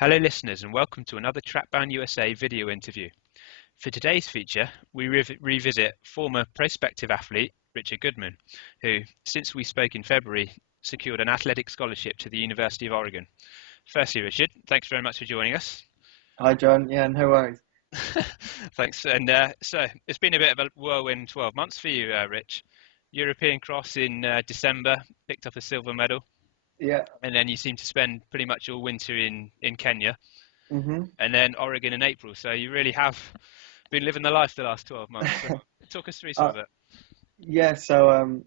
Hello listeners and welcome to another Trackbound USA video interview. For today's feature, we revisit former prospective athlete Richard Goodman, who, since we spoke in February, secured an athletic scholarship to the University of Oregon. Firstly, Richard, thanks very much for joining us. Hi, John. Yeah, no worries. Thanks. And so it's been a bit of a whirlwind 12 months for you, Rich. European Cross in December, picked up a silver medal, Yeah. and then you seem to spend pretty much all winter in Kenya, Mhm. and then Oregon in April. So you really have been living the life the last 12 months. So talk us through some uh, of it. yeah. So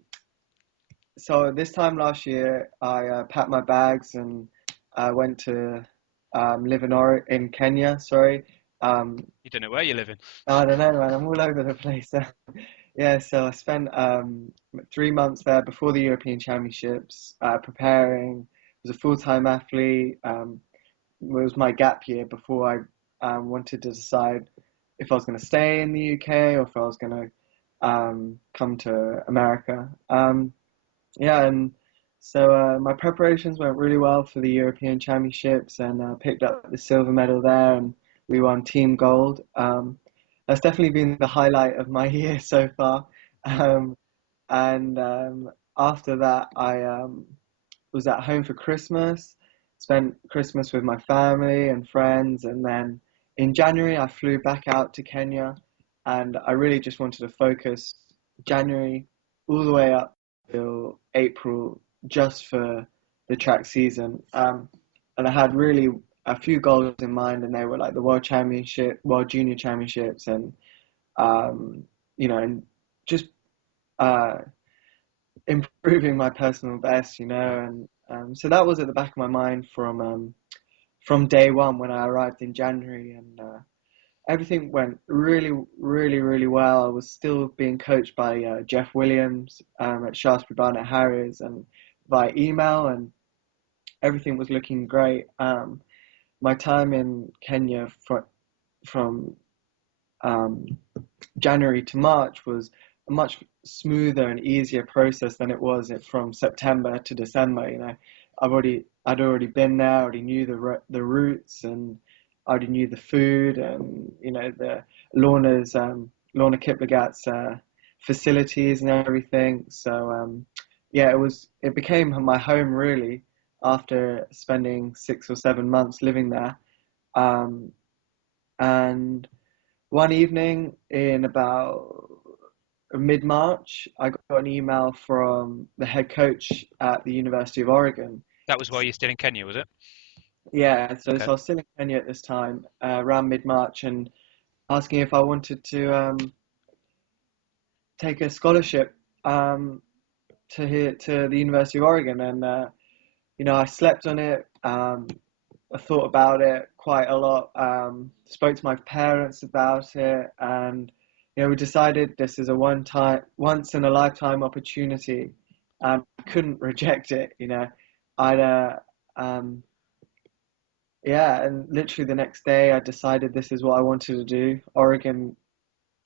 this time last year, I packed my bags and I went to live in Kenya. Sorry. Um, You don't know where you're living. I don't know, man. I'm all over the place. Yeah. So I spent 3 months there before the European Championships, preparing. Was a full-time athlete. It was my gap year before I wanted to decide if I was going to stay in the UK or if I was going to come to America. Yeah, and so my preparations went really well for the European Championships and picked up the silver medal there, and we won team gold. That's definitely been the highlight of my year so far. Um, and after that, I was at home for Christmas, spent Christmas with my family and friends, and then in January I flew back out to Kenya, and I really just wanted to focus January all the way up till April just for the track season. And I had really a few goals in mind, and they were like the World Championship, World Junior Championships, and and just uh, improving my personal best, and so that was at the back of my mind from day one when I arrived in January, and everything went really, really, really well. I was still being coached by Jeff Williams at Shaftesbury Barnet Harriers and by email, and everything was looking great. My time in Kenya from um, January to March was a much smoother and easier process than it was from September to December. I'd already been there, I already knew the routes, and I already knew the food, and the Lorna Kiplagat's facilities and everything. So yeah, it became my home really after spending 6 or 7 months living there. Um, and one evening in about mid-March, I got an email from the head coach at the University of Oregon. That was while you're still in Kenya, was it? Yeah, so Okay. I was still in Kenya at this time, around mid-March, and asking if I wanted to take a scholarship to the University of Oregon, and I slept on it. I thought about it quite a lot. Spoke to my parents about it, and we decided this is a once in a lifetime opportunity, and I couldn't reject it. I'd um, yeah, and literally the next day, I decided this is what I wanted to do. Oregon,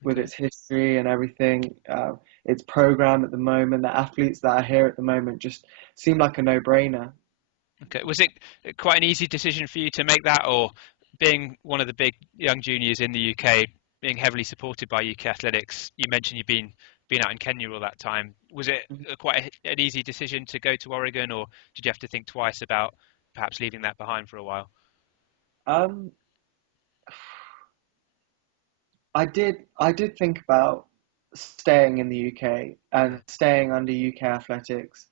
with Okay. its history and everything, its program at the moment, the athletes that are here at the moment, just seemed like a no-brainer. Okay. Was it quite an easy decision for you to make that, or being one of the big young juniors in the UK, being heavily supported by UK athletics? You mentioned you've been out in Kenya all that time. Was it quite an easy decision to go to Oregon, or did you have to think twice about perhaps leaving that behind for a while? Um, I did think about staying in the UK and staying under UK athletics.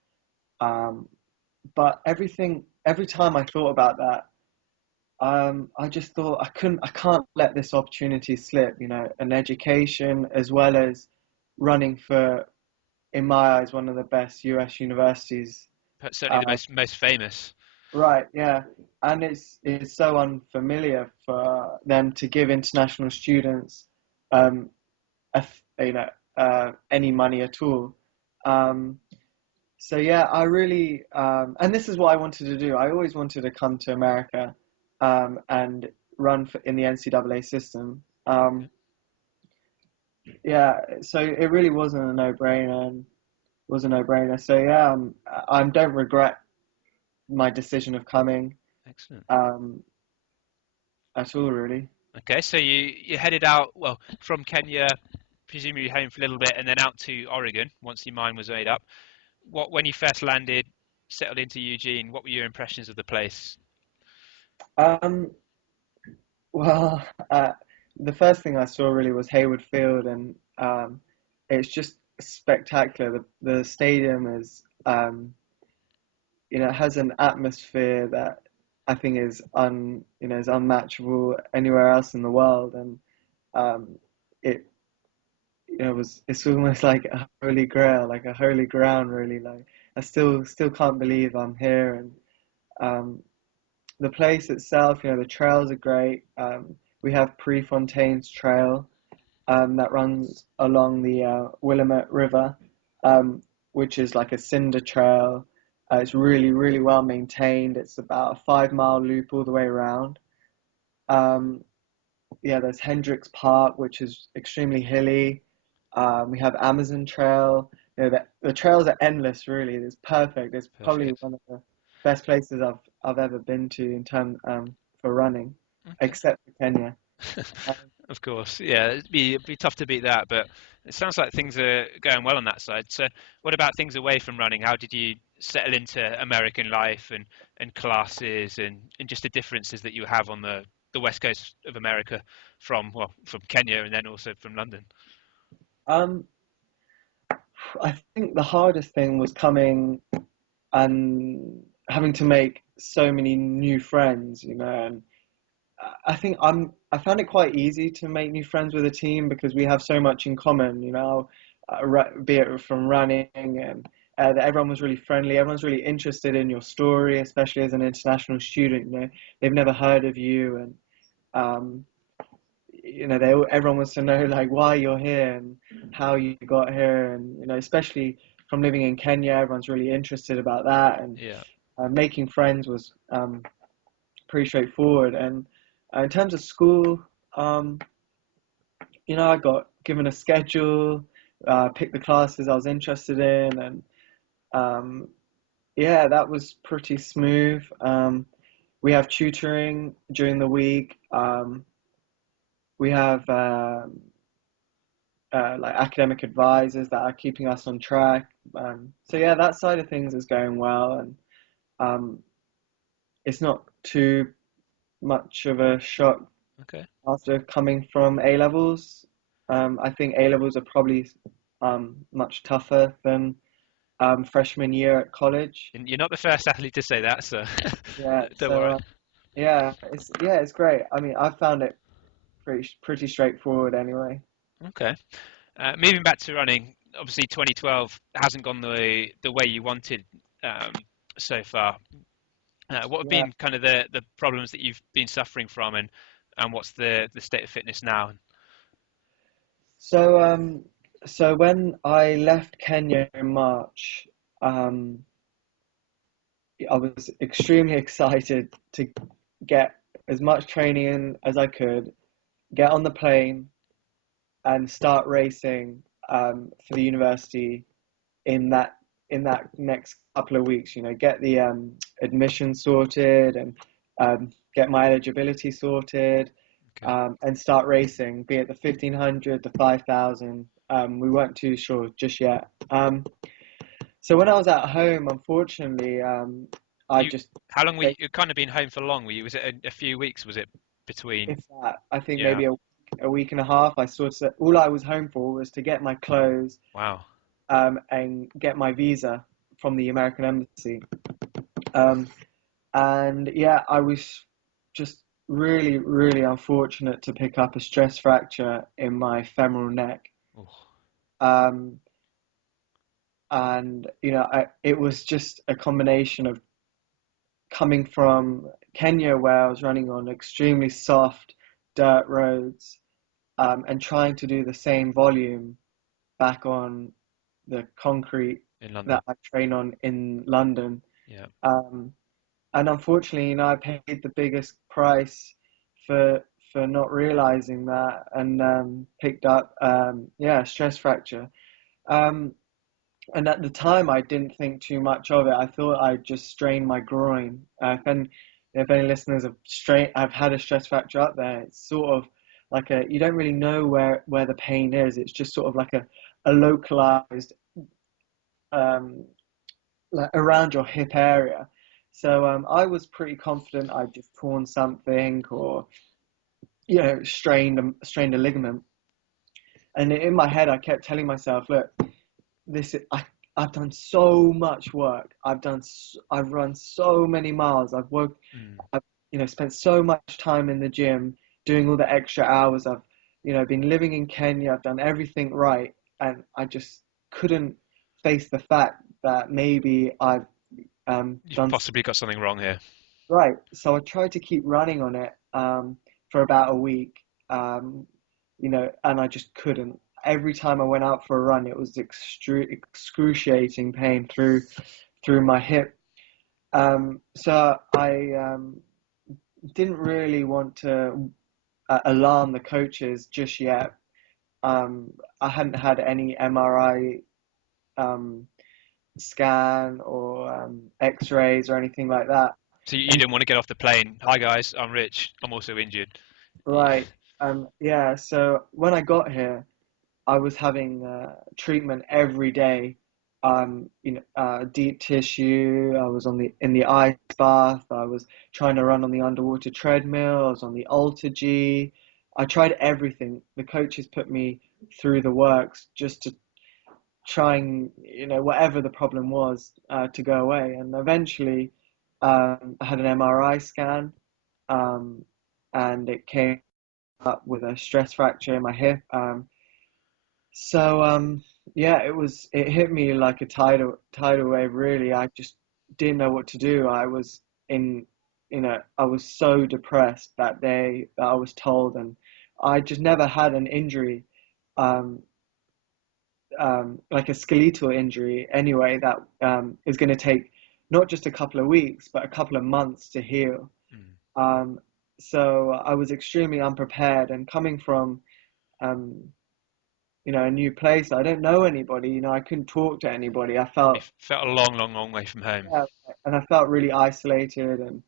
Um, but every time I thought about that, I just thought I can't let this opportunity slip. An education as well as running for, in my eyes, one of the best US universities. But certainly the Uh, most famous. right, yeah, and it's so unfamiliar for them to give international students um, a, any money at all. Um, so yeah, I really and this is what I wanted to do. I always wanted to come to America and run in the NCAA system. Yeah, so it really wasn't a no-brainer. And was a no-brainer. So yeah, I don't regret my decision of coming. Excellent. Um, at all, really. Okay, so you headed out, well, from Kenya, presumably home for a little bit, and then out to Oregon once your mind was made up. What when you first landed, settled into Eugene, what were your impressions of the place? Um, well, the first thing I saw really was Hayward Field, and it's just spectacular. The stadium is, it has an atmosphere that I think is unmatchable anywhere else in the world, and um, it, it's almost like a holy grail, like a holy ground, really. Like I still can't believe I'm here, and um, the place itself, the trails are great. We have Prefontaine's Trail that runs along the Willamette River, um, which is like a cinder trail. It's really, really well maintained. It's about a 5 mile loop all the way around. Um, yeah, there's Hendricks Park, which is extremely hilly. We have Amazon Trail. The trails are endless, really. It's perfect. It's probably Perfect. one of the best places I've ever been to in terms for running, Okay. except for Kenya. Um, Of course, yeah, it'd be tough to beat that, but it sounds like things are going well on that side. So, what about things away from running? How did you settle into American life and classes and just the differences that you have on the west coast of America from Kenya and then also from London? um, I think the hardest thing was coming and having to make so many new friends, and I think I found it quite easy to make new friends with a team because we have so much in common, be it from running and that everyone was really friendly. Everyone's really interested in your story, especially as an international student. They've never heard of you, and um, everyone wants to know like why you're here and how you got here, and especially from living in Kenya, everyone's really interested about that, and Yeah. making friends was pretty straightforward. And in terms of school, um, I got given a schedule, picked the classes I was interested in, and um, yeah, that was pretty smooth. We have tutoring during the week. We have like academic advisors that are keeping us on track. So yeah, that side of things is going well, and um, it's not too much of a shock Okay. after coming from A levels. I think A levels are probably much tougher than freshman year at college. And you're not the first athlete to say that, so Yeah, don't so worry. it's great. I mean, I found it pretty straightforward anyway. Okay. Moving back to running, obviously 2012 hasn't gone the way you wanted um, so far. What have Yeah. been kind of the problems that you've been suffering from, and what's the state of fitness now? So so when I left Kenya in March, um, I was extremely excited to get as much training in as I could, get on the plane, and start racing for the university in that next couple of weeks. Get the admission sorted and get my eligibility sorted, Okay. and start racing. Be it the 1500, the 5000. We weren't too sure just yet. So when I was at home, unfortunately, I You, just how long were you kind of been home for long? Were you, was it a few weeks? Was it if between? that I think Yeah. maybe a week and a half. I sort of all I was home for was to get my clothes Wow. and get my visa from the American embassy. Um, and yeah, I was just really, really unfortunate to pick up a stress fracture in my femoral neck. Oh, Um, and it was just a combination of coming from Kenya, where I was running on extremely soft dirt roads, and trying to do the same volume back on the concrete in London. that I train on in London. Yeah. Um, and unfortunately, I paid the biggest price for not realizing that, and picked up a stress fracture. Um, and at the time, I didn't think too much of it. I thought I just strained my groin. And if any listeners I've had a stress fracture up there. It's sort of like you don't really know where the pain is. It's just sort of like a localized, um, like around your hip area. So I was pretty confident I'd just torn something or strained a ligament. And in my head, I kept telling myself, look, this is, I've done so much work. I've run so many miles. Mm. I've spent so much time in the gym doing all the extra hours. I've been living in Kenya. I've done everything right, and I just couldn't face the fact that maybe I've You've done possibly got something wrong here. right. So I tried to keep running on it for about a week, and I just couldn't. Every time I went out for a run, it was excruciating pain through my hip. So I didn't really want to alarm the coaches just yet. I hadn't had any MRI um, scan or X-rays or anything like that. So you And didn't want to get off the plane. Hi guys, I'm Rich. I'm also injured. right, yeah. So when I got here, I was having treatment every day. Deep tissue. I was in the ice bath. I was trying to run on the underwater treadmill. I was on the Alter G. I tried everything. The coaches put me through the works just to try and whatever the problem was to go away. And eventually, I had an MRI scan, um, and it came up with a stress fracture in my hip. So yeah, it hit me like a tidal wave really. I just didn't know what to do. In I was so depressed that day that I was told, and I just never had an injury, um, like a skeletal injury anyway, that is going to take not just a couple of weeks but a couple of months to heal. Mm. Um, so I was extremely unprepared, and coming from um, a new place. I don't know anybody. I couldn't talk to anybody. I You felt, felt a long, long, long way from home. yeah, and I felt really isolated, and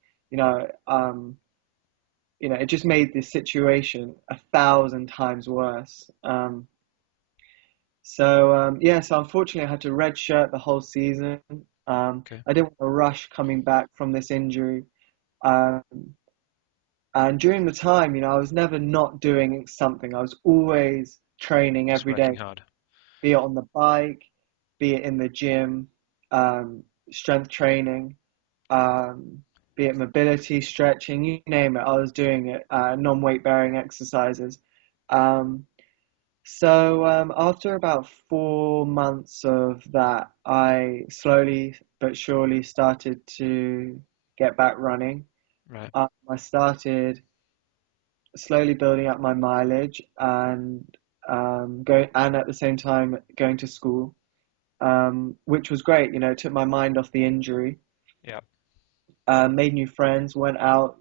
it just made the situation 1,000 times worse. Yeah, so unfortunately, I had to redshirt the whole season. Okay. I didn't want to rush coming back from this injury. Um, and during the time, I was never not doing something. I was always training Just every working day, hard. be it on the bike, be it in the gym, strength training, um, be it mobility, stretching, you name it, I was doing it, non-weight bearing exercises. Um, after about 4 months of that, I slowly but surely started to get back running. Right. I started slowly building up my mileage and going, and at the same time going to school, which was great. It took my mind off the injury, Yeah. made new friends, went out,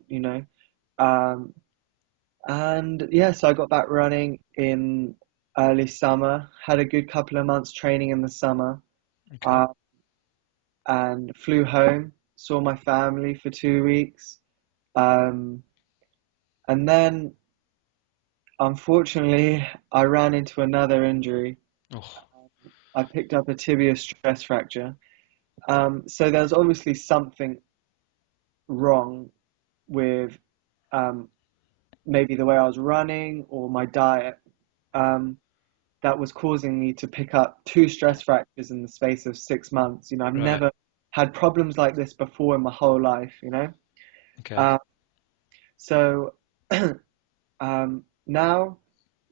um, and yeah, so I got back running in early summer, had a good couple of months training in the summer, Okay. uh, and flew home, saw my family for 2 weeks, um, and then unfortunately I ran into another injury. Oh, I picked up a tibia stress fracture. So there's obviously something wrong with um, maybe the way I was running or my diet, um, that was causing me to pick up two stress fractures in the space of 6 months. I've right. never had problems like this before in my whole life. Okay. Uh, so now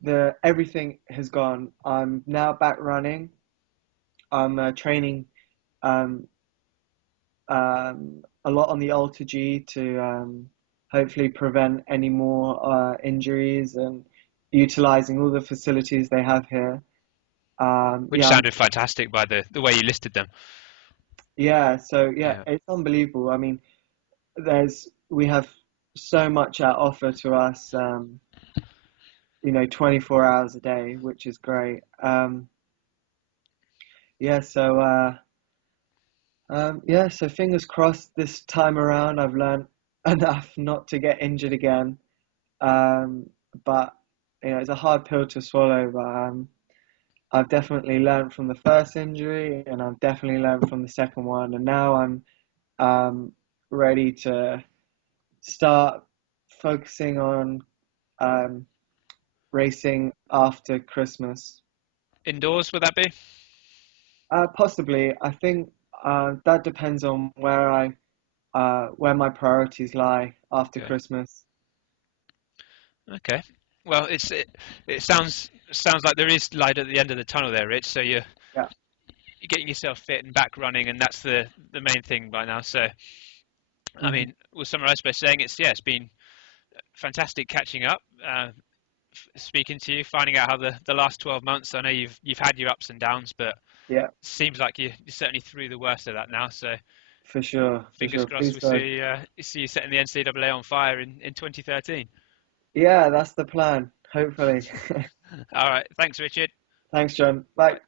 the everything has gone. I'm now back running. I'm training um, a lot on the Alter G to hopefully prevent any more injuries, and utilizing all the facilities they have here. Which Yeah, sounded fantastic by the way you listed them. yeah. So yeah, Yeah. it's unbelievable. I mean, we have so much at offer to us. 24 hours a day, which is great. Yeah. So fingers crossed this time around. I've learned enough not to get injured again. Um, but it's a hard pill to swallow. But I've definitely learned from the first injury, and I've definitely learned from the second one, and now I'm ready to start focusing on um, racing after Christmas. Indoors, would that be? Possibly, I think that depends on where my priorities lie after Okay. Christmas. Okay. Well, it sounds like there is light at the end of the tunnel there, Rich. So Yeah. you're getting yourself fit and back running, and that's the main thing by now. So I Hmm. mean, we'll summarise by saying it's been fantastic catching up, speaking to you, finding out how the last 12 months. I know you've had your ups and downs, but Yeah, seems like you're certainly through the worst of that now. So for sure, for fingers sure. crossed Please we'll God. see you setting the NCAA on fire in 2013. Yeah, that's the plan. Hopefully. All right, thanks, Richard. Thanks, John. Bye. Bye.